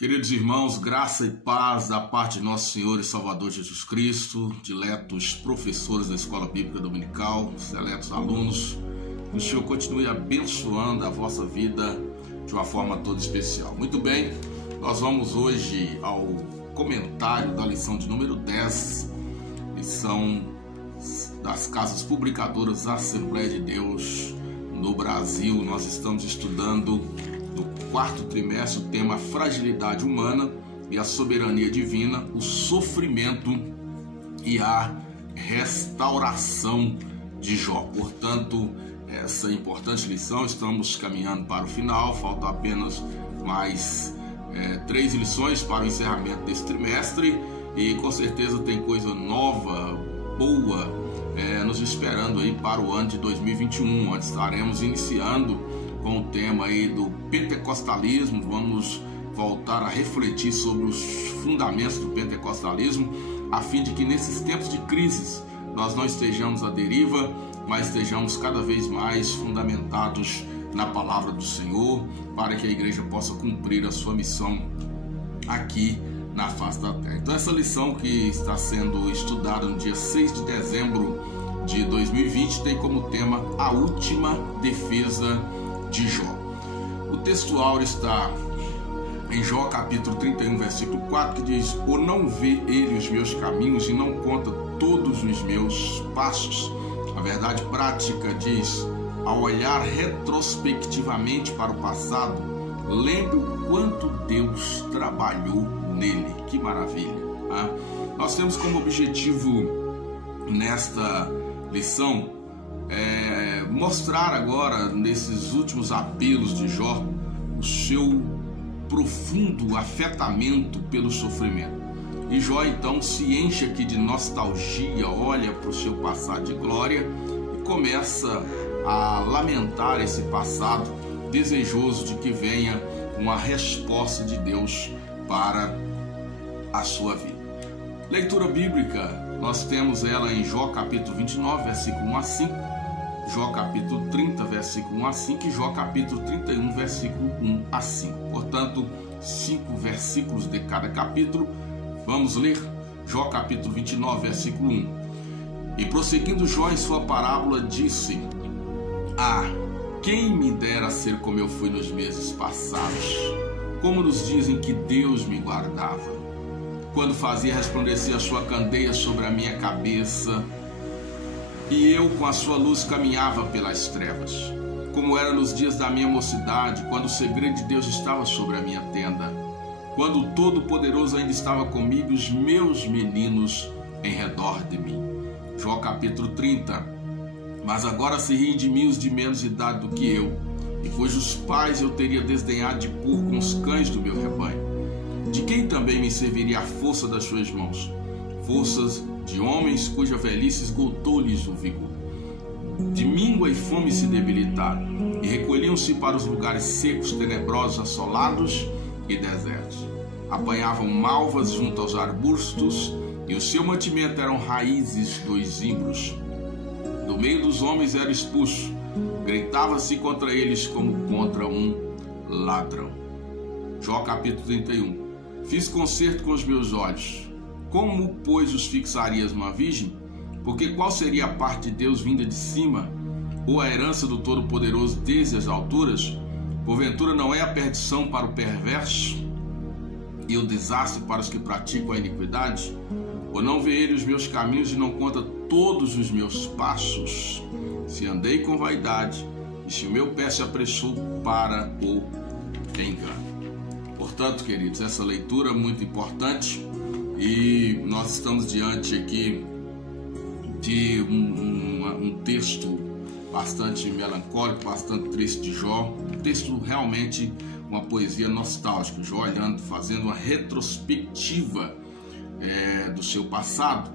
Queridos irmãos, graça e paz da parte de nosso Senhor e Salvador Jesus Cristo, diletos professores da Escola Bíblica Dominical, seletos alunos, que o Senhor continue abençoando a vossa vida de uma forma toda especial. Muito bem, nós vamos hoje ao comentário da lição de número 10, lição das Casas Publicadoras Assembleia de Deus no Brasil. Nós estamos estudando no quarto trimestre o tema Fragilidade Humana e a Soberania Divina, o sofrimento e a restauração de Jó. Portanto, essa importante lição, estamos caminhando para o final, faltam apenas mais 3 lições para o encerramento desse trimestre e com certeza tem coisa nova, boa, nos esperando aí para o ano de 2021, onde estaremos iniciando com o tema aí do pentecostalismo. Vamos voltar a refletir sobre os fundamentos do pentecostalismo, a fim de que nesses tempos de crises nós não estejamos à deriva, mas estejamos cada vez mais fundamentados na palavra do Senhor, para que a igreja possa cumprir a sua missão aqui na face da terra. Então essa lição que está sendo estudada no dia 6 de dezembro de 2020 tem como tema a última defesa de Jó. O texto áureo está em Jó capítulo 31, versículo 4, que diz: "Ou não vê ele os meus caminhos e não conta todos os meus passos?" A verdade prática diz: ao olhar retrospectivamente para o passado, lembre o quanto Deus trabalhou nele. Que maravilha! Nós temos como objetivo nesta lição mostrar agora, nesses últimos apelos de Jó, o seu profundo afetamento pelo sofrimento. E Jó então se enche aqui de nostalgia, olha para o seu passado de glória e começa a lamentar esse passado, desejoso de que venha uma resposta de Deus para a sua vida. Leitura bíblica, nós temos ela em Jó capítulo 29, versículo 1 a 5, Jó capítulo 30, versículo 1 a 5 e Jó capítulo 31, versículo 1 a 5. Portanto, 5 versículos de cada capítulo. Vamos ler Jó capítulo 29, versículo 1. "E prosseguindo Jó em sua parábola, disse: quem me dera ser como eu fui nos meses passados, como nos dizem que Deus me guardava, quando fazia resplandecer a sua candeia sobre a minha cabeça, e eu com a sua luz caminhava pelas trevas, como era nos dias da minha mocidade, quando o segredo de Deus estava sobre a minha tenda, quando o Todo-Poderoso ainda estava comigo, os meus meninos em redor de mim." Jó capítulo 30. "Mas agora se riem de mim os de menos idade do que eu, e cujos pais eu teria desdenhado de pôr com os cães do meu rebanho. De quem também me serviria a força das suas mãos? Forças de homens cuja velhice esgotou-lhes o vigor. De míngua e fome se debilitaram, e recolhiam-se para os lugares secos, tenebrosos, assolados e desertos. Apanhavam malvas junto aos arbustos, e o seu mantimento eram raízes dos zimbros. Do meio dos homens era expulso, gritava-se contra eles como contra um ladrão." Jó capítulo 31. "Fiz concerto com os meus olhos. Como, pois, os fixarias uma virgem? Porque qual seria a parte de Deus vinda de cima, ou a herança do Todo-Poderoso desde as alturas? Porventura não é a perdição para o perverso e o desastre para os que praticam a iniquidade? Ou não vê ele os meus caminhos e não conta todos os meus passos? Se andei com vaidade, e se o meu pé se apressou para o engano." Portanto, queridos, essa leitura é muito importante e nós estamos diante aqui de um texto bastante melancólico, bastante triste de Jó, um texto realmente uma poesia nostálgica, Jó olhando, fazendo uma retrospectiva do seu passado.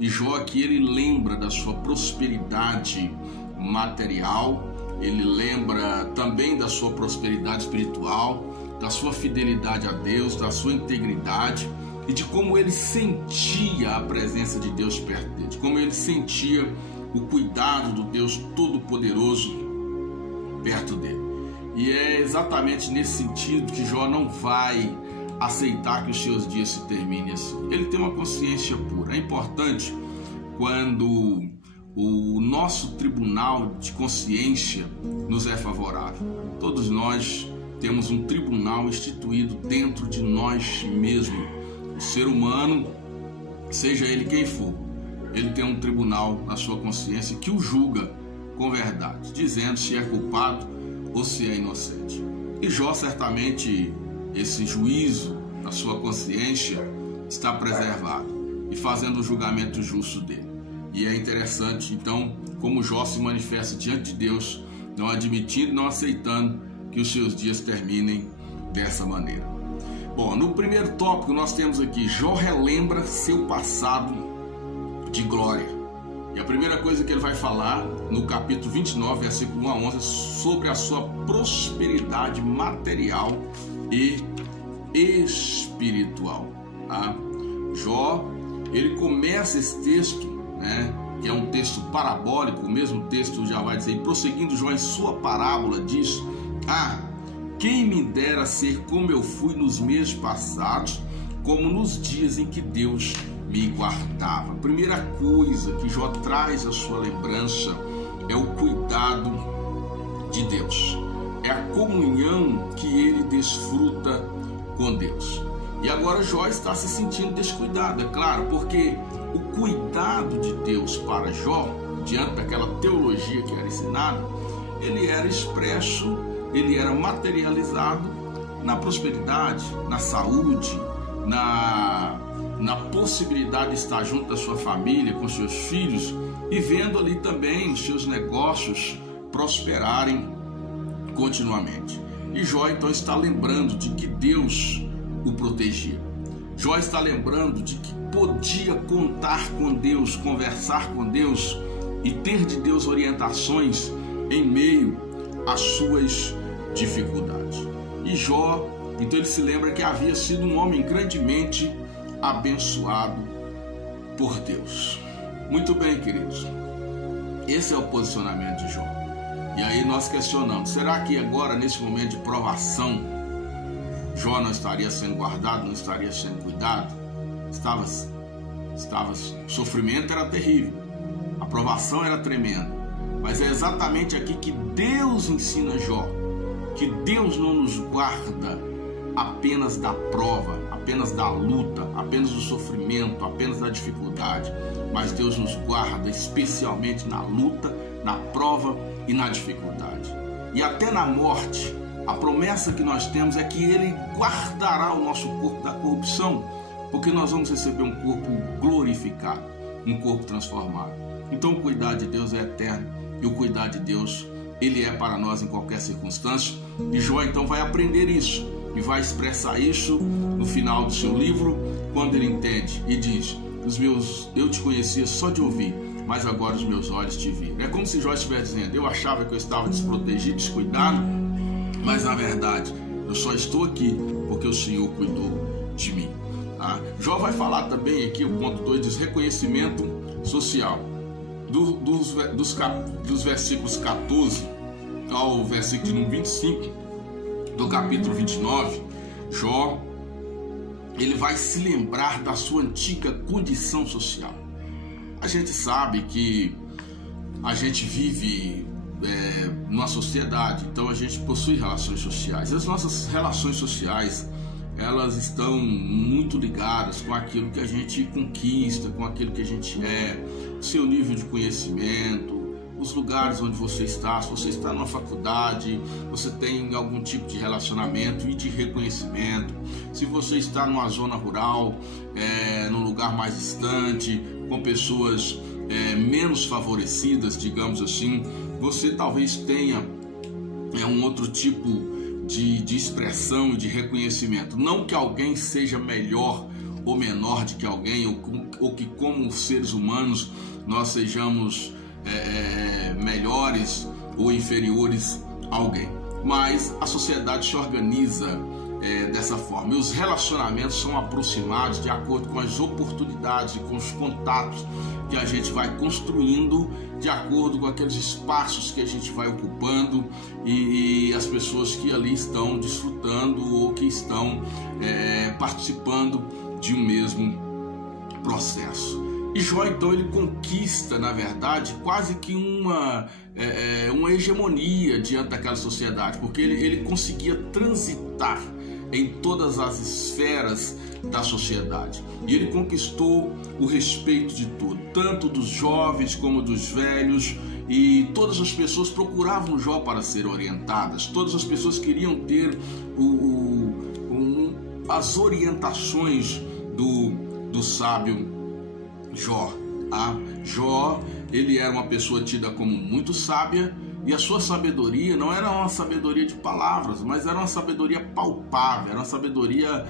E Jó aqui ele lembra da sua prosperidade material, ele lembra também da sua prosperidade espiritual, da sua fidelidade a Deus, da sua integridade e de como ele sentia a presença de Deus perto dele, de como ele sentia o cuidado do Deus Todo-Poderoso perto dele. E é exatamente nesse sentido que Jó não vai aceitar que os seus dias se terminem assim. Ele tem uma consciência pura. É importante quando o nosso tribunal de consciência nos é favorável. Todos nós temos um tribunal instituído dentro de nós mesmos. O ser humano, seja ele quem for, ele tem um tribunal na sua consciência que o julga com verdade, dizendo se é culpado ou se é inocente. E Jó, certamente, esse juízo da sua consciência está preservado e fazendo o julgamento justo dele. E é interessante, então, como Jó se manifesta diante de Deus, não admitindo, não aceitando que os seus dias terminem dessa maneira. Bom, no primeiro tópico nós temos aqui, Jó relembra seu passado de glória. E a primeira coisa que ele vai falar no capítulo 29, versículo 1 a 11, é sobre a sua prosperidade material e espiritual. Tá? Jó, ele começa esse texto, que é um texto parabólico, o mesmo texto já vai dizer, prosseguindo Jó em sua parábola, diz: quem me dera ser como eu fui nos meses passados, como nos dias em que Deus me guardava. A primeira coisa que Jó traz à sua lembrança é o cuidado de Deus, é a comunhão que ele desfruta com Deus. E agora Jó está se sentindo descuidado, é claro, porque o cuidado de Deus para Jó, diante daquela teologia que era ensinada, ele era expresso, ele era materializado na prosperidade, na saúde, na possibilidade de estar junto da sua família, com seus filhos, e vendo ali também os seus negócios prosperarem continuamente. E Jó então está lembrando de que Deus o protegia. Jó está lembrando de que podia contar com Deus, conversar com Deus e ter de Deus orientações em meio às suas dificuldades. E Jó, então ele se lembra que havia sido um homem grandemente abençoado por Deus. Muito bem, queridos, esse é o posicionamento de Jó. E aí nós questionamos, será que agora, nesse momento de provação, Jó não estaria sendo guardado, não estaria sendo cuidado? Estava. O sofrimento era terrível, a provação era tremenda, mas é exatamente aqui que Deus ensina Jó que Deus não nos guarda apenas da prova, apenas da luta, apenas do sofrimento, apenas da dificuldade, mas Deus nos guarda especialmente na luta, na prova e na dificuldade. E até na morte, a promessa que nós temos é que Ele guardará o nosso corpo da corrupção, porque nós vamos receber um corpo glorificado, um corpo transformado. Então o cuidado de Deus é eterno e o cuidado de Deus, Ele é para nós em qualquer circunstância. E Jó então vai aprender isso e vai expressar isso no final do seu livro, quando ele entende e diz: eu te conhecia só de ouvir, mas agora os meus olhos te viram. É como se Jó estivesse dizendo: eu achava que eu estava desprotegido, descuidado, mas na verdade eu só estou aqui porque o Senhor cuidou de mim. Tá? Jó vai falar também aqui, o ponto 2 diz reconhecimento social. Dos versículos 14 ao versículo 25 do capítulo 29, Jó, ele vai se lembrar da sua antiga condição social. A gente sabe que a gente vive numa sociedade, então a gente possui relações sociais. As nossas relações sociais, elas estão muito ligadas com aquilo que a gente conquista, com aquilo que a gente é, o seu nível de conhecimento, os lugares onde você está. Se você está numa faculdade, você tem algum tipo de relacionamento e de reconhecimento. Se você está numa zona rural, num lugar mais distante, com pessoas menos favorecidas, digamos assim, você talvez tenha um outro tipo de expressão e de reconhecimento. Não que alguém seja melhor ou menor de que alguém, ou que como seres humanos nós sejamos melhores ou inferiores a alguém. Mas a sociedade se organiza dessa forma. E os relacionamentos são aproximados de acordo com as oportunidades e com os contatos que a gente vai construindo, de acordo com aqueles espaços que a gente vai ocupando e as pessoas que ali estão desfrutando ou que estão participando de um mesmo processo. E Jó, então, ele conquista, na verdade, quase que uma hegemonia diante daquela sociedade, porque ele conseguia transitar em todas as esferas da sociedade. E ele conquistou o respeito de todos, tanto dos jovens como dos velhos, e todas as pessoas procuravam Jó para ser orientadas, todas as pessoas queriam ter as orientações do sábio Jó. Jó, ele era uma pessoa tida como muito sábia, e a sua sabedoria não era uma sabedoria de palavras, mas era uma sabedoria palpável, era uma sabedoria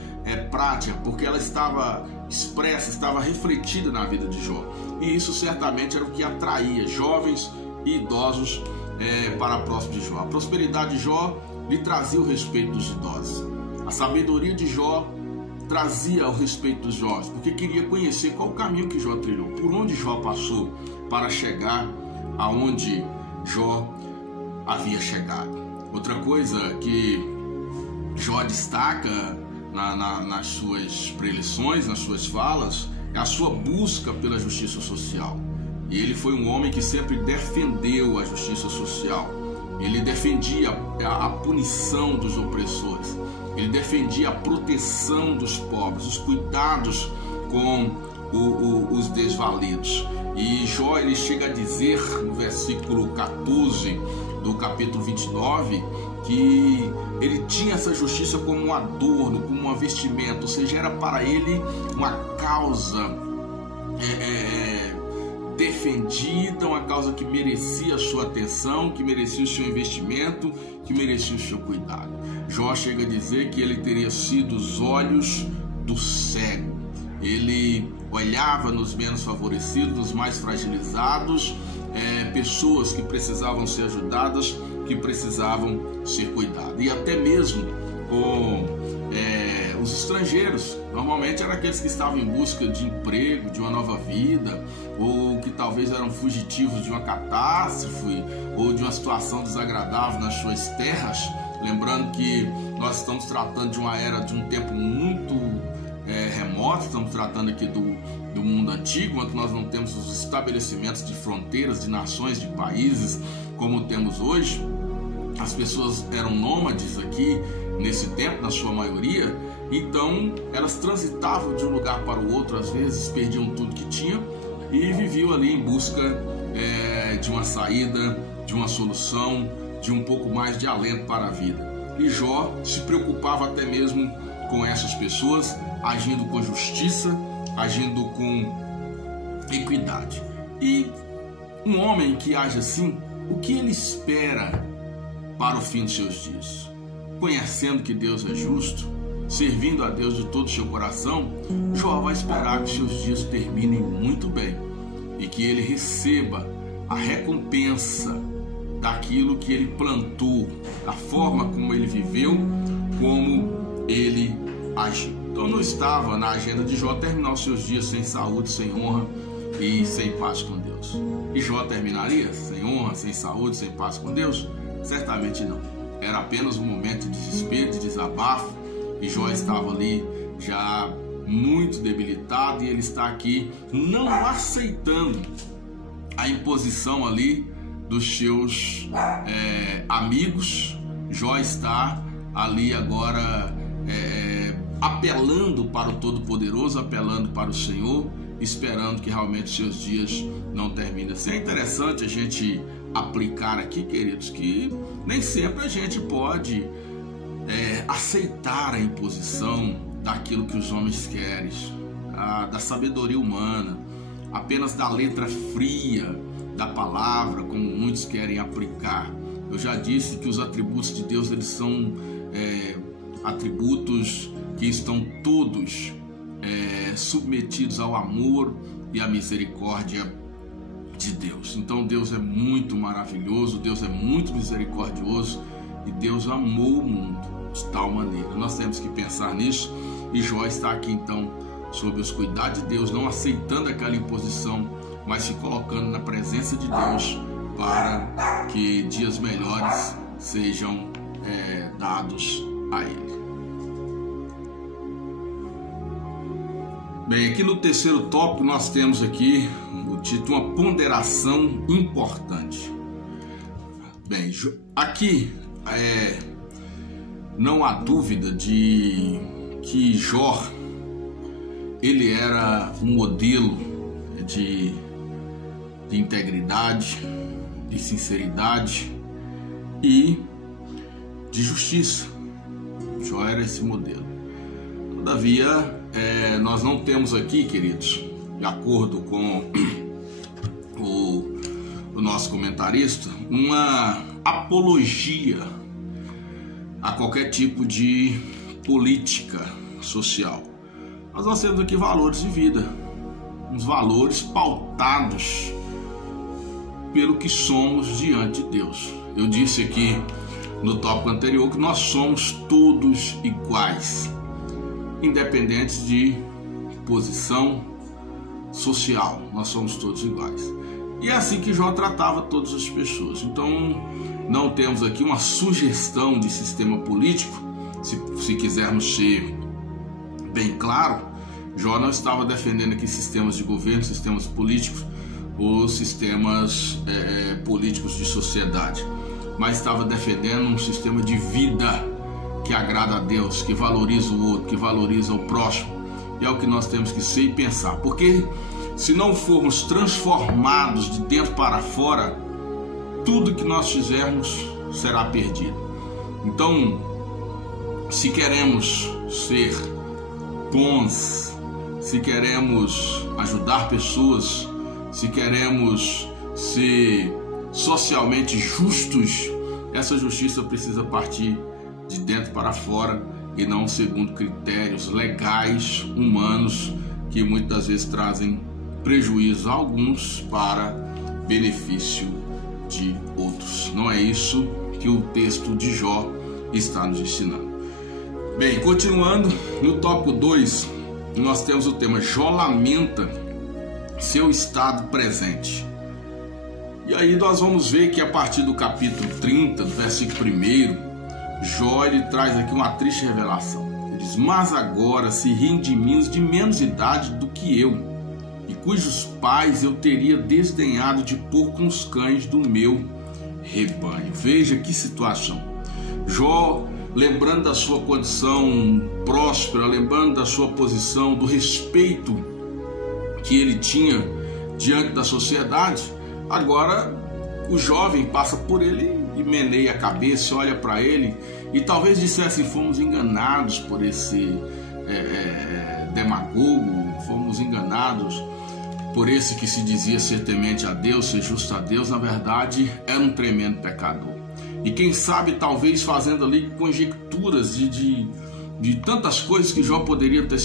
prática, porque ela estava expressa, estava refletida na vida de Jó. E isso certamente era o que atraía jovens e idosos para próximo de Jó. A prosperidade de Jó lhe trazia o respeito dos idosos. A sabedoria de Jó trazia o respeito dos jovens, porque queria conhecer qual o caminho que Jó trilhou, por onde Jó passou para chegar aonde Jó havia chegado. Outra coisa que Jó destaca nas suas preleções, nas suas falas, é a sua busca pela justiça social. E ele foi um homem que sempre defendeu a justiça social. Ele defendia a punição dos opressores. Ele defendia a proteção dos pobres, os cuidados com os desvalidos. E Jó, ele chega a dizer no versículo 14 do capítulo 29 que ele tinha essa justiça como um adorno, como uma vestimenta, ou seja, era para ele uma causa defendida, uma causa que merecia a sua atenção, que merecia o seu investimento, que merecia o seu cuidado. Jó chega a dizer que ele teria sido os olhos do cego. Ele olhava nos menos favorecidos, nos mais fragilizados, pessoas que precisavam ser ajudadas, que precisavam ser cuidadas. E até mesmo com os estrangeiros, normalmente eram aqueles que estavam em busca de emprego, de uma nova vida, ou que talvez eram fugitivos de uma catástrofe ou de uma situação desagradável nas suas terras. Lembrando que nós estamos tratando de uma era, de um tempo muito remoto, estamos tratando aqui do mundo antigo, onde nós não temos os estabelecimentos de fronteiras, de nações, de países como temos hoje. As pessoas eram nômades aqui nesse tempo, na sua maioria, então elas transitavam de um lugar para o outro, às vezes perdiam tudo que tinham e viviam ali em busca de uma saída, de uma solução, de um pouco mais de alento para a vida. E Jó se preocupava até mesmo com essas pessoas, agindo com justiça, agindo com equidade. E um homem que age assim, o que ele espera para o fim dos seus dias? Conhecendo que Deus é justo, servindo a Deus de todo o seu coração, Jó vai esperar que seus dias terminem muito bem e que ele receba a recompensa daquilo que ele plantou, da forma como ele viveu, como ele agiu. Então não estava na agenda de Jó terminar os seus dias sem saúde, sem honra e sem paz com Deus. E Jó terminaria sem honra, sem saúde, sem paz com Deus? Certamente não. Era apenas um momento de desespero, de desabafo, e Jó estava ali já muito debilitado, e ele está aqui não aceitando a imposição ali dos seus amigos. Jó está ali agora apelando para o Todo-Poderoso, apelando para o Senhor, esperando que realmente seus dias não terminem. Assim, é interessante a gente aplicar aqui, queridos, que nem sempre a gente pode aceitar a imposição daquilo que os homens querem, da sabedoria humana, apenas da letra fria da palavra, como muitos querem aplicar. Eu já disse que os atributos de Deus, eles são atributos que estão todos submetidos ao amor e à misericórdia de Deus. Então Deus é muito maravilhoso, Deus é muito misericordioso, e Deus amou o mundo de tal maneira. Nós temos que pensar nisso, e Jó está aqui então sob os cuidados de Deus, não aceitando aquela imposição, mas se colocando na presença de Deus para que dias melhores sejam dados a ele. Bem, aqui no terceiro tópico nós temos aqui o título, uma ponderação importante. Bem, aqui não há dúvida de que Jó, ele era um modelo de integridade, de sinceridade e de justiça. Jó era esse modelo. Todavia, nós não temos aqui, queridos, de acordo com o nosso comentarista, uma apologia a qualquer tipo de política social. Mas nós temos aqui valores de vida, uns valores pautados pelo que somos diante de Deus. Eu disse aqui no tópico anterior que nós somos todos iguais, independentes de posição social, nós somos todos iguais. E é assim que Jó tratava todas as pessoas. Então não temos aqui uma sugestão de sistema político. Se quisermos ser bem claro, Jó não estava defendendo aqui sistemas de governo, sistemas políticos ou sistemas políticos de sociedade, mas estava defendendo um sistema de vida que agrada a Deus, que valoriza o outro, que valoriza o próximo. E é o que nós temos que ser e pensar, porque se não formos transformados de dentro para fora, tudo que nós fizermos será perdido. Então, se queremos ser bons, se queremos ajudar pessoas, se queremos ser socialmente justos, essa justiça precisa partir de dentro para fora e não segundo critérios legais, humanos, que muitas vezes trazem prejuízo a alguns para benefício de outros. Não é isso que o texto de Jó está nos ensinando. Bem, continuando, no tópico 2, nós temos o tema Jó lamenta seu estado presente. E aí nós vamos ver que a partir do capítulo 30, do versículo 1, Jó ele traz aqui uma triste revelação. Ele diz: mas agora se riem de mim os de menos idade do que eu, e cujos pais eu teria desdenhado de pôr com os cães do meu rebanho. Veja que situação. Jó, lembrando da sua condição próspera, lembrando da sua posição, do respeito que ele tinha diante da sociedade, agora o jovem passa por ele e meneia a cabeça, olha para ele e talvez dissesse: fomos enganados por esse demagogo, fomos enganados por esse que se dizia ser temente a Deus, ser justo a Deus. Na verdade era um tremendo pecador. E quem sabe talvez fazendo ali conjecturas de tantas coisas que Jó poderia ter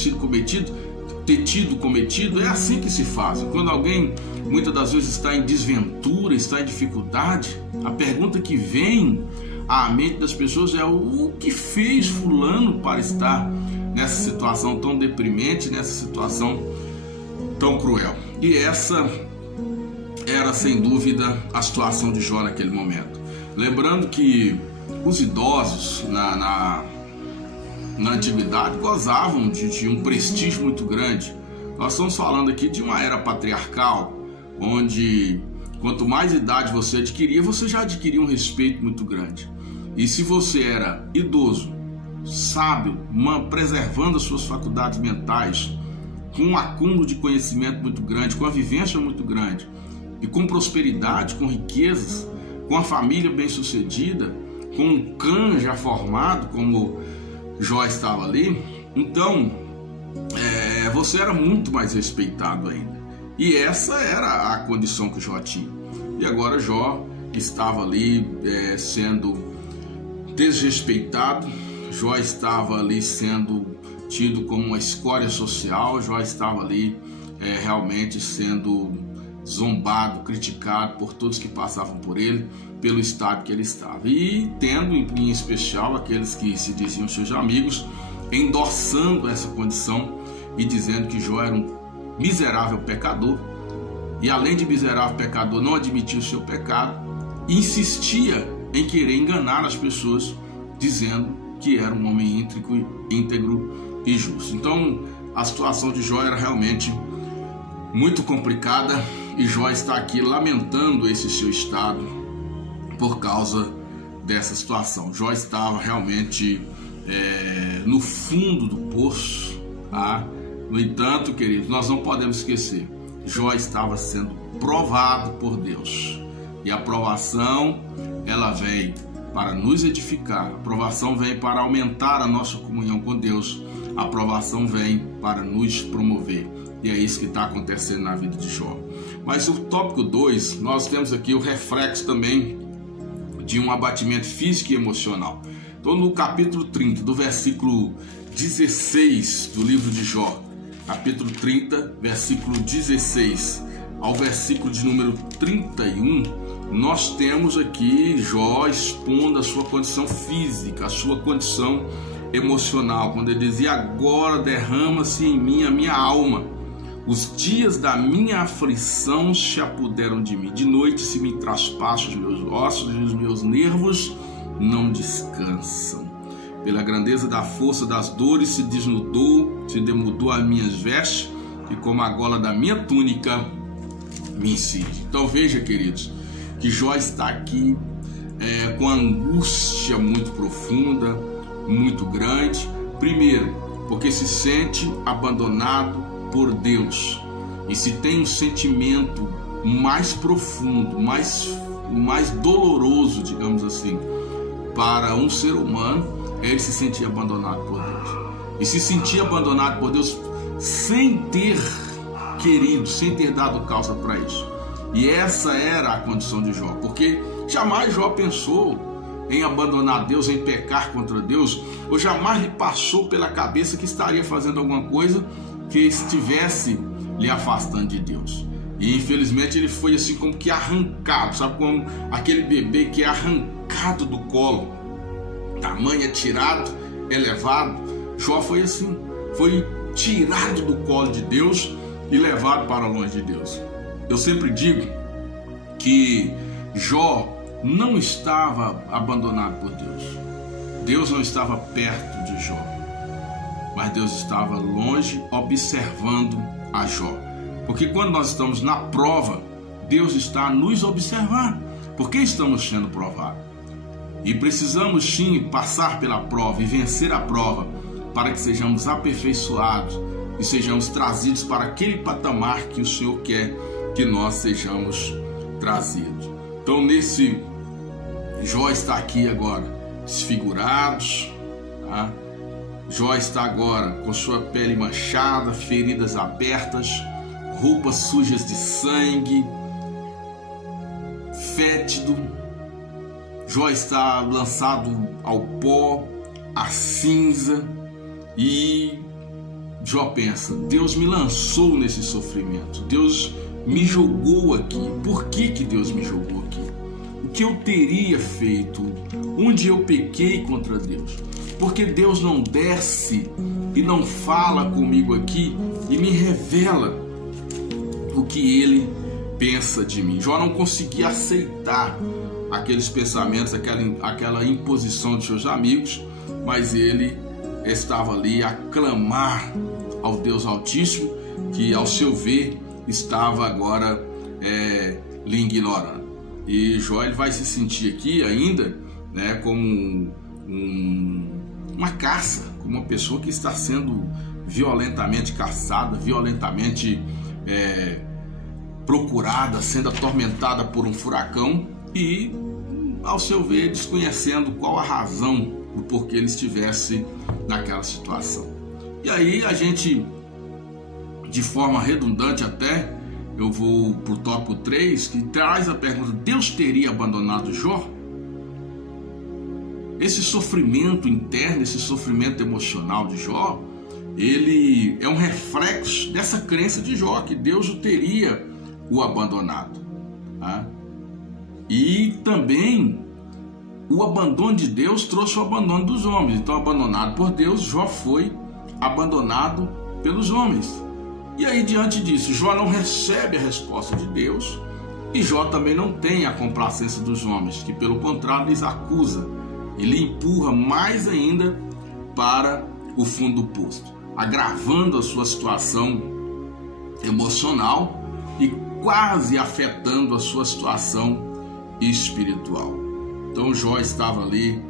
tido cometido. É assim que se faz. Quando alguém muitas das vezes está em desventura, está em dificuldade, a pergunta que vem à mente das pessoas é: o que fez fulano para estar nessa situação tão deprimente, nessa situação tão cruel? E essa era sem dúvida a situação de Jó naquele momento. Lembrando que os idosos na antiguidade gozavam de um prestígio muito grande. Nós estamos falando aqui de uma era patriarcal, onde quanto mais idade você adquiria, você já adquiria um respeito muito grande. E se você era idoso, sábio, preservando as suas faculdades mentais, com um acúmulo de conhecimento muito grande, com a vivência muito grande, e com prosperidade, com riquezas, com a família bem-sucedida, com um clã já formado, como Jó estava ali, então você era muito mais respeitado ainda. E essa era a condição que Jó tinha. E agora Jó estava ali sendo desrespeitado, Jó estava ali sendo tido como uma escória social, Jó estava ali realmente sendo zombado, criticado por todos que passavam por ele, pelo estado que ele estava. E tendo em especial aqueles que se diziam seus amigos, endossando essa condição e dizendo que Jó era um miserável pecador, e além de miserável pecador, não admitia o seu pecado, e insistia em querer enganar as pessoas, dizendo que era um homem íntegro e justo. Então a situação de Jó era realmente muito complicada, e Jó está aqui lamentando esse seu estado por causa dessa situação. Jó estava realmente no fundo do poço, tá? No entanto, queridos, nós não podemos esquecer, Jó estava sendo provado por Deus, e a provação, ela vem para nos edificar, a provação vem para aumentar a nossa comunhão com Deus, a provação vem para nos promover, e é isso que está acontecendo na vida de Jó. Mas o tópico 2, nós temos aqui o reflexo também de um abatimento físico e emocional. Então, no capítulo 30, do versículo 16 do livro de Jó, capítulo 30, versículo 16 ao versículo de número 31, nós temos aqui Jó expondo a sua condição física, a sua condição emocional, quando ele dizia: agora derrama-se em mim a minha alma, os dias da minha aflição se apoderam de mim, de noite se me traspassam os meus ossos e os meus nervos não descansam. Pela grandeza da força das dores se desnudou, se demudou as minhas vestes, e como a gola da minha túnica me incide. Então veja, queridos, que Jó está aqui com angústia muito profunda, muito grande. Primeiro, porque se sente abandonado por Deus, e se tem um sentimento mais profundo, mais doloroso, digamos assim, para um ser humano, ele se sentir abandonado por Deus, e se sentir abandonado por Deus sem ter querido, sem ter dado causa para isso. E essa era a condição de Jó, porque jamais Jó pensou em abandonar Deus, em pecar contra Deus, ou jamais lhe passou pela cabeça que estaria fazendo alguma coisa que estivesse lhe afastando de Deus. E infelizmente ele foi assim como que arrancado, sabe, como aquele bebê que é arrancado do colo, tamanho é tirado, elevado. Jó foi assim, foi tirado do colo de Deus e levado para longe de Deus. Eu sempre digo que Jó não estava abandonado por Deus. Deus não estava perto de Jó, mas Deus estava longe, observando a Jó. Porque quando nós estamos na prova, Deus está a nos observar, porque estamos sendo provados. E precisamos sim passar pela prova e vencer a prova, para que sejamos aperfeiçoados e sejamos trazidos para aquele patamar que o Senhor quer que nós sejamos trazidos. Então, nesse Jó está aqui agora desfigurados, tá? Jó está agora com sua pele manchada, feridas abertas, roupas sujas de sangue, fétido. Jó está lançado ao pó, à cinza, e Jó pensa: Deus me lançou nesse sofrimento, Deus me jogou aqui. Por que Deus me jogou aqui? O que eu teria feito? Onde eu pequei contra Deus? Porque Deus não desce e não fala comigo aqui e me revela o que Ele pensa de mim. Jó não conseguia aceitar aqueles pensamentos, aquela imposição de seus amigos, mas ele estava ali a clamar ao Deus Altíssimo, que ao seu ver estava agora lhe ignorando. E Jó, ele vai se sentir aqui ainda, né, como uma caça, como uma pessoa que está sendo violentamente caçada, violentamente procurada, sendo atormentada por um furacão, e ao seu ver desconhecendo qual a razão do porquê ele estivesse naquela situação. E aí a gente, de forma redundante até, eu vou para o tópico 3, que traz a pergunta: Deus teria abandonado Jó? Esse sofrimento interno, esse sofrimento emocional de Jó, ele é um reflexo dessa crença de Jó, que Deus o teria o abandonado. Tá? E também o abandono de Deus trouxe o abandono dos homens. Então, abandonado por Deus, Jó foi abandonado pelos homens. E aí, diante disso, Jó não recebe a resposta de Deus, e Jó também não tem a complacência dos homens, que pelo contrário lhes acusa. Ele empurra mais ainda para o fundo do poço, agravando a sua situação emocional e quase afetando a sua situação espiritual. Então Jó estava ali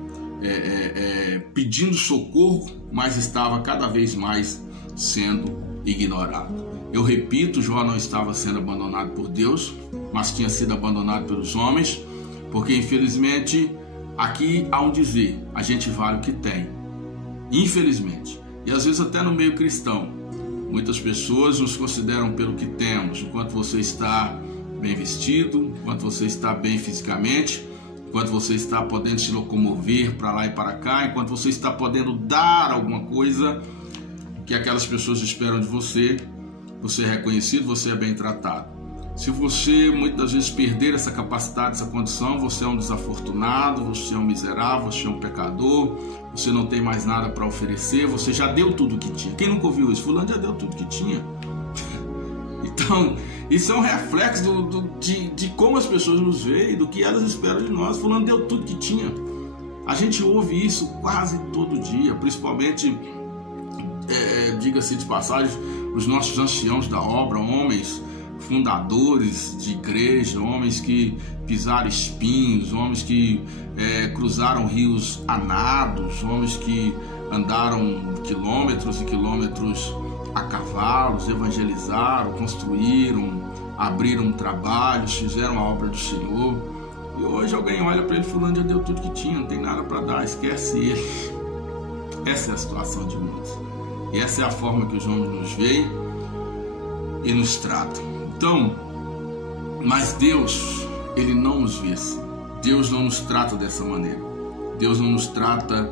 pedindo socorro, mas estava cada vez mais sendo ignorado. Eu repito, Jó não estava sendo abandonado por Deus, mas tinha sido abandonado pelos homens, porque infelizmente aqui há um dizer: a gente vale o que tem. Infelizmente, e às vezes até no meio cristão, muitas pessoas nos consideram pelo que temos, enquanto você está bem vestido, enquanto você está bem fisicamente, enquanto você está podendo se locomover para lá e para cá, enquanto você está podendo dar alguma coisa que aquelas pessoas esperam de você, você é reconhecido, você é bem tratado. Se você muitas vezes perder essa capacidade, essa condição, você é um desafortunado, você é um miserável, você é um pecador, você não tem mais nada para oferecer, você já deu tudo que tinha. Quem nunca ouviu isso? Fulano já deu tudo que tinha. Então, isso é um reflexo de como as pessoas nos veem e do que elas esperam de nós. Fulano deu tudo que tinha. A gente ouve isso quase todo dia, principalmente, diga-se de passagem, os nossos anciãos da obra, homens fundadores de igreja, homens que pisaram espinhos, homens que cruzaram rios a nados, homens que andaram quilômetros e quilômetros a cavalos, evangelizaram, construíram, abriram trabalhos, fizeram a obra do Senhor. E hoje alguém olha para ele, fulano já deu tudo que tinha, não tem nada para dar, esquece ele. Essa é a situação de muitos. E essa é a forma que os homens nos veem e nos tratam. Então, mas Deus, Ele não nos vê assim. Deus não nos trata dessa maneira. Deus não nos trata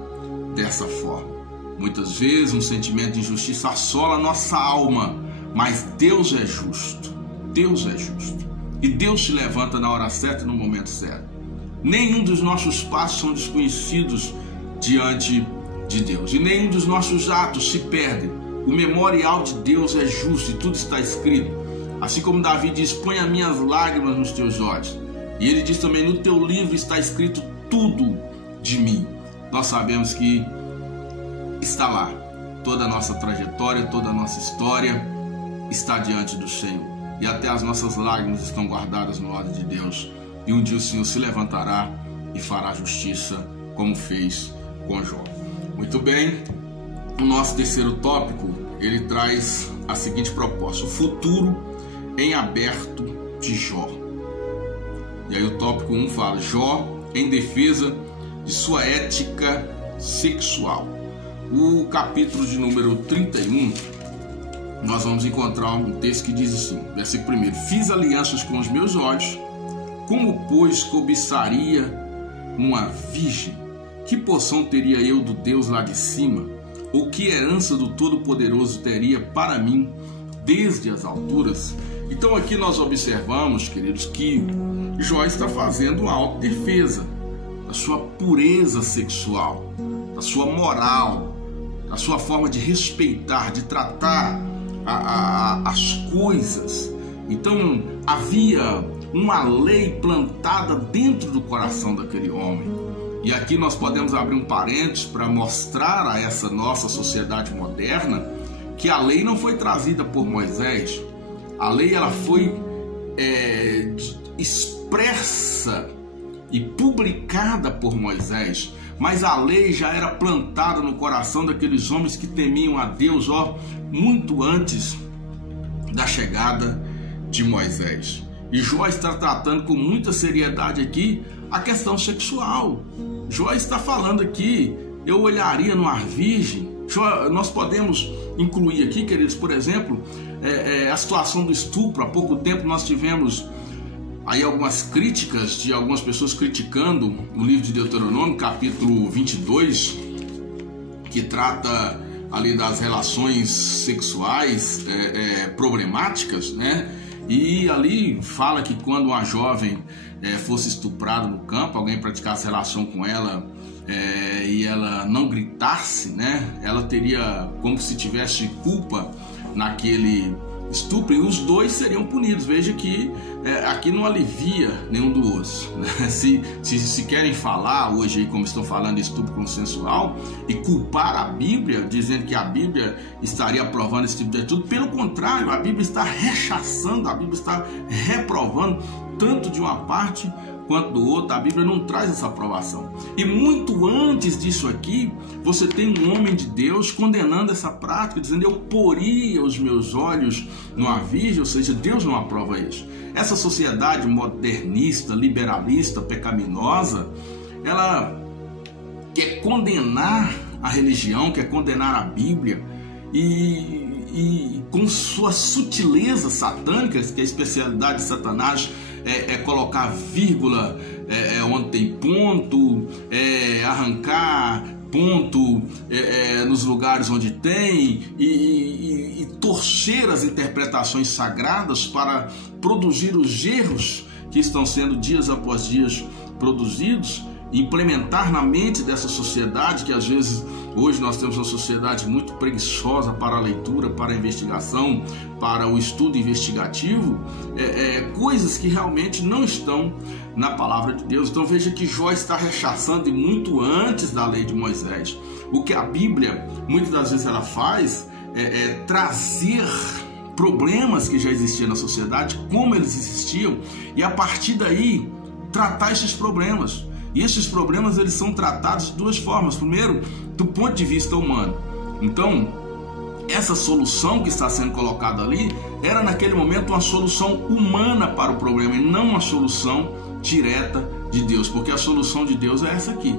dessa forma. Muitas vezes um sentimento de injustiça assola a nossa alma, mas Deus é justo. Deus é justo. E Deus se levanta na hora certa e no momento certo. Nenhum dos nossos passos são desconhecidos diante de Deus. E nenhum dos nossos atos se perde. O memorial de Deus é justo e tudo está escrito. Assim como Davi diz: põe as minhas lágrimas nos teus olhos. E ele diz também: no teu livro está escrito tudo de mim. Nós sabemos que está lá. Toda a nossa trajetória, toda a nossa história está diante do Senhor. E até as nossas lágrimas estão guardadas no lado de Deus. E um dia o Senhor se levantará e fará justiça, como fez com Jó. Muito bem, o nosso terceiro tópico, ele traz a seguinte proposta: o futuro em aberto de Jó. E aí o tópico 1 fala: Jó em defesa de sua ética sexual. O capítulo de número 31, nós vamos encontrar um texto que diz assim, versículo 1: fiz alianças com os meus olhos, como pois cobiçaria uma virgem? Que porção teria eu do Deus lá de cima? Ou que herança do Todo-Poderoso teria para mim desde as alturas? Então aqui nós observamos, queridos, que Jó está fazendo uma autodefesa da sua pureza sexual, da sua moral, da sua forma de respeitar, de tratar as coisas. Então havia uma lei plantada dentro do coração daquele homem. E aqui nós podemos abrir um parênteses para mostrar a essa nossa sociedade moderna que a lei não foi trazida por Moisés. A lei ela foi expressa e publicada por Moisés, mas a lei já era plantada no coração daqueles homens que temiam a Deus muito antes da chegada de Moisés. E Jó está tratando com muita seriedade aqui a questão sexual. Jó está falando aqui: eu olharia numa virgem. Nós podemos incluir aqui, queridos, por exemplo, a situação do estupro. Há pouco tempo nós tivemos aí algumas críticas de algumas pessoas criticando o livro de Deuteronômio, capítulo 22, que trata ali das relações sexuais problemáticas, né? E ali fala que quando uma jovem fosse estuprada no campo, alguém praticasse relação com ela e ela não gritasse, né, ela teria como se tivesse culpa naquele estupro, e os dois seriam punidos. Veja que aqui não alivia nenhum do outro, né? Se querem falar hoje aí, como estão falando, de estupro consensual, e culpar a Bíblia, dizendo que a Bíblia estaria aprovando esse tipo de atitude, pelo contrário, a Bíblia está rechaçando, a Bíblia está reprovando, tanto de uma parte quanto do outro. A Bíblia não traz essa aprovação. E muito antes disso aqui, você tem um homem de Deus condenando essa prática, dizendo: eu poria os meus olhos numa virgem. Ou seja, Deus não aprova isso. Essa sociedade modernista, liberalista, pecaminosa, ela quer condenar a religião, quer condenar a Bíblia, e com suas sutilezas satânicas, que é a especialidade de Satanás, é colocar vírgula onde tem ponto, arrancar ponto nos lugares onde tem, e torcer as interpretações sagradas para produzir os erros que estão sendo dias após dias produzidos, implementar na mente dessa sociedade, que às vezes hoje nós temos uma sociedade muito preguiçosa para a leitura, para a investigação, para o estudo investigativo, coisas que realmente não estão na palavra de Deus. Então veja que Jó está rechaçando, e muito antes da lei de Moisés. O que a Bíblia muitas das vezes ela faz é trazer problemas que já existiam na sociedade, como eles existiam, e a partir daí tratar esses problemas. E esses problemas, eles são tratados de duas formas. Primeiro, do ponto de vista humano. Então, essa solução que está sendo colocada ali era naquele momento uma solução humana para o problema, e não uma solução direta de Deus, porque a solução de Deus é essa aqui,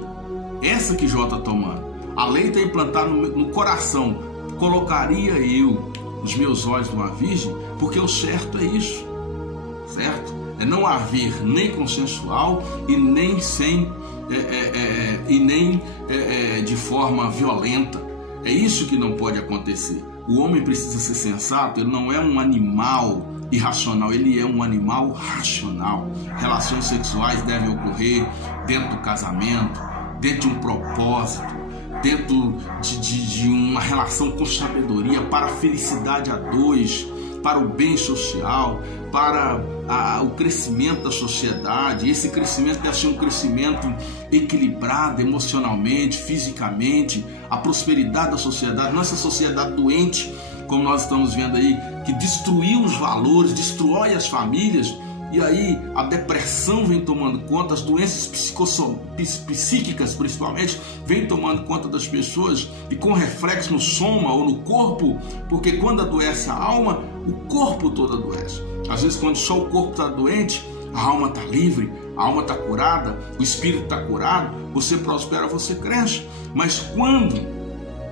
essa que Jó está tomando. A lei está implantada no coração. Colocaria eu os meus olhos numa virgem? Porque o certo é isso, certo? É não haver nem consensual e nem de forma violenta. É isso que não pode acontecer. O homem precisa ser sensato. Ele não é um animal irracional, ele é um animal racional. Relações sexuais devem ocorrer dentro do casamento, dentro de um propósito, dentro de uma relação com sabedoria, para a felicidade a dois, para o bem social, para o crescimento da sociedade. Esse crescimento deve ser um crescimento equilibrado emocionalmente, fisicamente, a prosperidade da sociedade, não essa sociedade doente, como nós estamos vendo aí, que destruiu os valores, destrói as famílias, e aí a depressão vem tomando conta, as doenças psíquicas principalmente, vem tomando conta das pessoas, e com reflexo no soma ou no corpo, porque quando adoece a alma, o corpo todo adoece. Às vezes, quando só o corpo está doente, a alma está livre, a alma está curada, o espírito está curado, você prospera, você cresce. Mas quando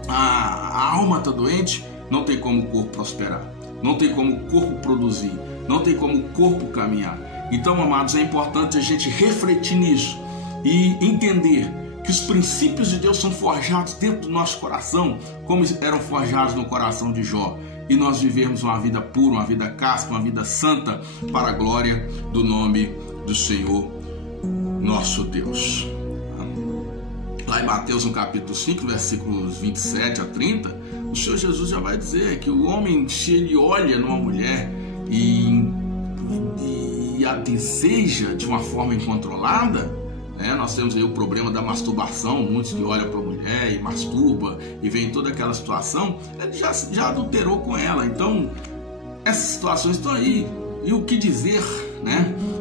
a alma está doente, não tem como o corpo prosperar, não tem como o corpo produzir, não tem como o corpo caminhar. Então, amados, é importante a gente refletir nisso e entender que os princípios de Deus são forjados dentro do nosso coração, como eram forjados no coração de Jó, e nós vivermos uma vida pura, uma vida casta, uma vida santa, para a glória do nome do Senhor nosso Deus. Lá em Mateus, no capítulo 5, versículos 27 a 30, o Senhor Jesus já vai dizer que o homem, se ele olha numa mulher e a deseja de uma forma incontrolada, nós temos aí o problema da masturbação, muitos que olham para a mulher e masturba, e vem toda aquela situação, ele já adulterou com ela. Então, essas situações estão aí. E o que dizer,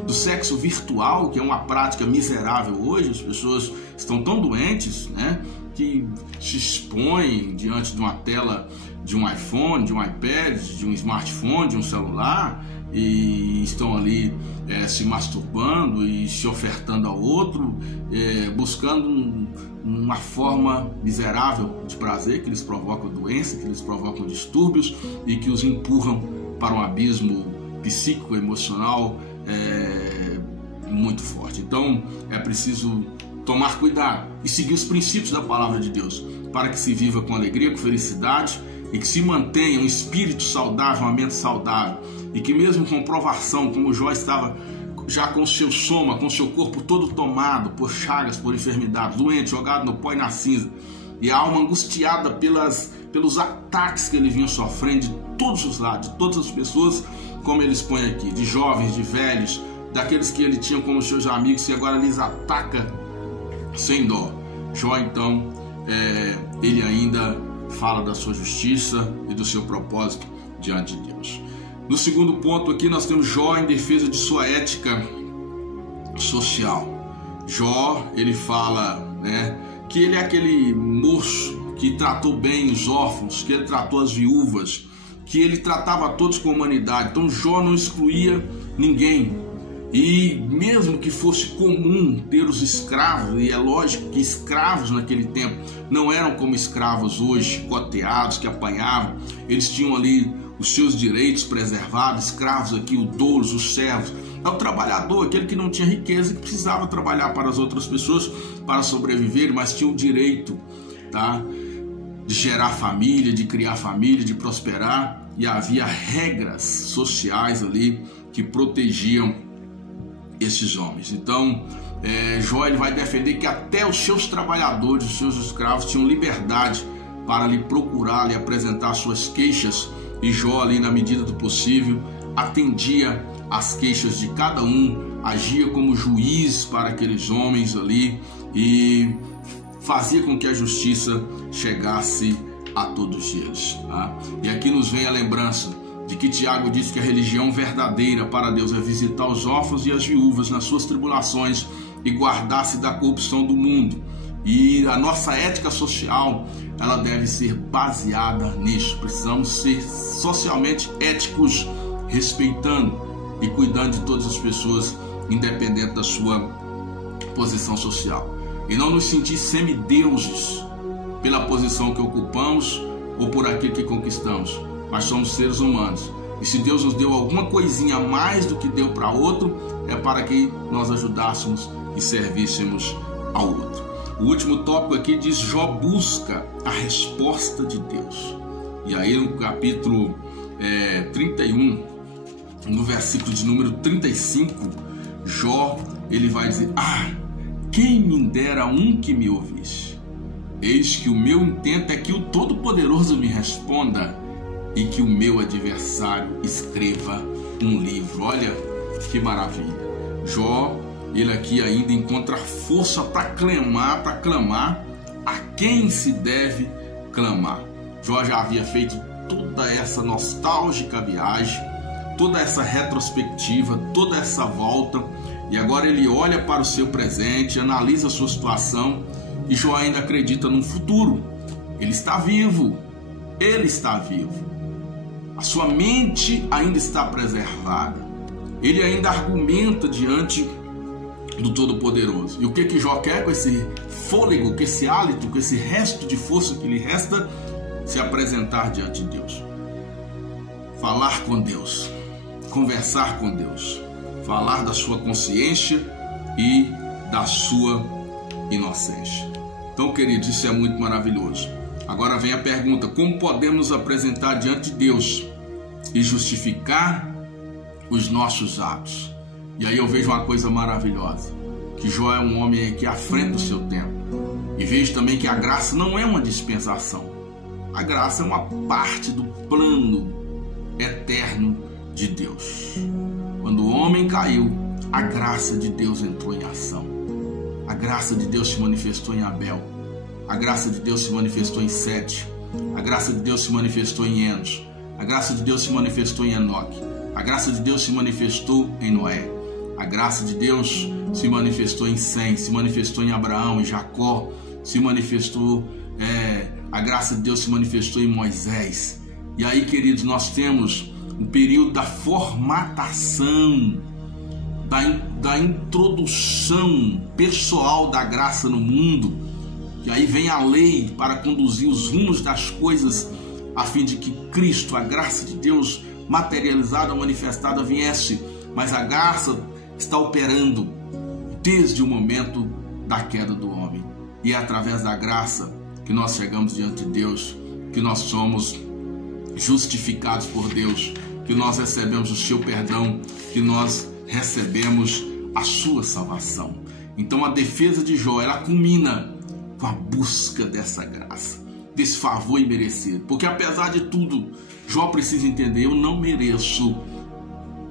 do sexo virtual, que é uma prática miserável hoje? As pessoas estão tão doentes, que se expõem diante de uma tela de um iPhone, de um iPad, de um smartphone, de um celular, e estão ali se masturbando e se ofertando ao outro, buscando uma forma miserável de prazer que lhes provoca doença, que lhes provocam distúrbios e que os empurram para um abismo psíquico, emocional muito forte. Então é preciso tomar cuidado e seguir os princípios da palavra de Deus, para que se viva com alegria, com felicidade, e que se mantenha um espírito saudável, uma mente saudável, e que mesmo com provação, como Jó estava já com seu soma, com seu corpo todo tomado por chagas, por enfermidade, doente, jogado no pó e na cinza, e a alma angustiada pelos ataques que ele vinha sofrendo de todos os lados, de todas as pessoas, como ele expõe aqui, de jovens, de velhos, daqueles que ele tinha como seus amigos, e agora lhes ataca sem dó. Jó, então, ele ainda fala da sua justiça e do seu propósito diante de Deus. No segundo ponto aqui nós temos Jó em defesa de sua ética social. Jó, ele fala, que ele é aquele moço que tratou bem os órfãos, que ele tratou as viúvas, que ele tratava a todos com humanidade. Então Jó não excluía ninguém. E mesmo que fosse comum ter os escravos, e é lógico que escravos naquele tempo não eram como escravos hoje, chicoteados, que apanhavam, eles tinham ali os seus direitos preservados. Escravos aqui, os doulos, os servos, é o trabalhador, aquele que não tinha riqueza e que precisava trabalhar para as outras pessoas para sobreviver, mas tinha o direito, de gerar família, de criar família, de prosperar, e havia regras sociais ali que protegiam esses homens. Então Jó, ele vai defender que até os seus trabalhadores, os seus escravos tinham liberdade para lhe procurar, lhe apresentar suas queixas, e Jó ali, na medida do possível, atendia às queixas de cada um, agia como juiz para aqueles homens ali e fazia com que a justiça chegasse a todos eles. E aqui nos vem a lembrança de que Tiago diz que a religião verdadeira para Deus é visitar os órfãos e as viúvas nas suas tribulações e guardar-se da corrupção do mundo. E a nossa ética social, ela deve ser baseada nisso. Precisamos ser socialmente éticos, respeitando e cuidando de todas as pessoas, independente da sua posição social. E não nos sentir semideuses pela posição que ocupamos ou por aquilo que conquistamos. Mas somos seres humanos. E se Deus nos deu alguma coisinha a mais do que deu para outro, é para que nós ajudássemos e servíssemos ao outro. O último tópico aqui diz: Jó busca a resposta de Deus. E aí no capítulo 31, no versículo de número 35, Jó, ele vai dizer: quem me dera um que me ouvisse. Eis que o meu intento é que o Todo-Poderoso me responda e que o meu adversário escreva um livro. Olha que maravilha. Jó, ele aqui ainda encontra força para clamar a quem se deve clamar. Jó já havia feito toda essa nostálgica viagem, toda essa retrospectiva, toda essa volta, e agora ele olha para o seu presente, analisa a sua situação, e Jó ainda acredita no futuro. Ele está vivo, a sua mente ainda está preservada, ele ainda argumenta diante do Todo-Poderoso. E o que Jó quer com esse fôlego, com esse hálito, com esse resto de força que lhe resta? Se apresentar diante de Deus, falar com Deus, conversar com Deus, falar da sua consciência e da sua inocência. Então, queridos, isso é muito maravilhoso. Agora vem a pergunta: como podemos nos apresentar diante de Deus e justificar os nossos atos? E aí eu vejo uma coisa maravilhosa, que Jó é um homem aqui à frente do seu tempo. E vejo também que a graça não é uma dispensação. A graça é uma parte do plano eterno de Deus. Quando o homem caiu, a graça de Deus entrou em ação. A graça de Deus se manifestou em Abel. A graça de Deus se manifestou em Sete. A graça de Deus se manifestou em Enos. A graça de Deus se manifestou em Enoque. A graça de Deus se manifestou em Noé. A graça de Deus se manifestou em Sem, se manifestou em Abraão, em Jacó, se manifestou, a graça de Deus se manifestou em Moisés. E aí, queridos, nós temos o período da formatação, da introdução pessoal da graça no mundo. E aí vem a lei para conduzir os rumos das coisas, a fim de que Cristo, a graça de Deus materializada, manifestada, viesse. Mas a graça está operando desde o momento da queda do homem. E é através da graça que nós chegamos diante de Deus, que nós somos justificados por Deus, que nós recebemos o seu perdão, que nós recebemos a sua salvação. Então a defesa de Jó, ela culmina com a busca dessa graça, desse favor imerecido. Porque apesar de tudo, Jó precisa entender, eu não mereço,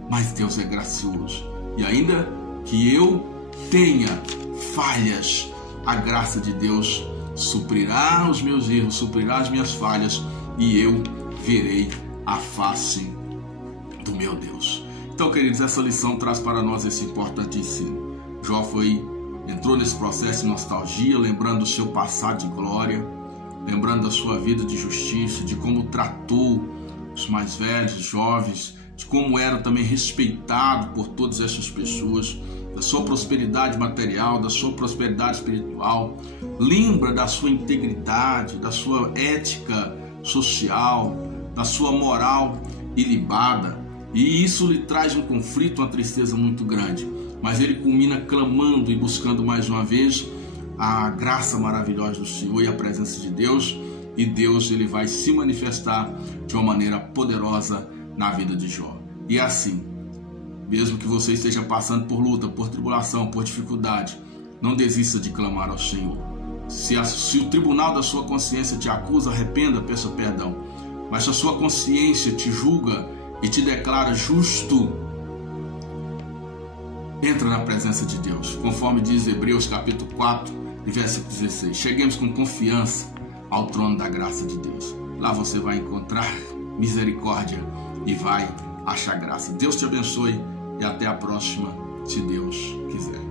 mas Deus é gracioso. E ainda que eu tenha falhas, a graça de Deus suprirá os meus erros, suprirá as minhas falhas, e eu verei a face do meu Deus. Então, queridos, essa lição traz para nós esse importante ensino. Jó entrou nesse processo de nostalgia, lembrando do seu passado de glória, lembrando da sua vida de justiça, de como tratou os mais velhos, os jovens, de como era também respeitado por todas essas pessoas, da sua prosperidade material, da sua prosperidade espiritual. Lembra da sua integridade, da sua ética social, da sua moral ilibada. E isso lhe traz um conflito, uma tristeza muito grande. Mas ele culmina clamando e buscando mais uma vez a graça maravilhosa do Senhor e a presença de Deus. E Deus, ele vai se manifestar de uma maneira poderosa na vida de Jó. E assim, mesmo que você esteja passando por luta, por tribulação, por dificuldade, não desista de clamar ao Senhor. Se o tribunal da sua consciência te acusa, arrependa, peça perdão. Mas se a sua consciência te julga e te declara justo, entra na presença de Deus, conforme diz Hebreus capítulo 4, versículo 16. Cheguemos com confiança ao trono da graça de Deus. Lá você vai encontrar misericórdia e vai achar graça. Deus te abençoe e até a próxima, se Deus quiser.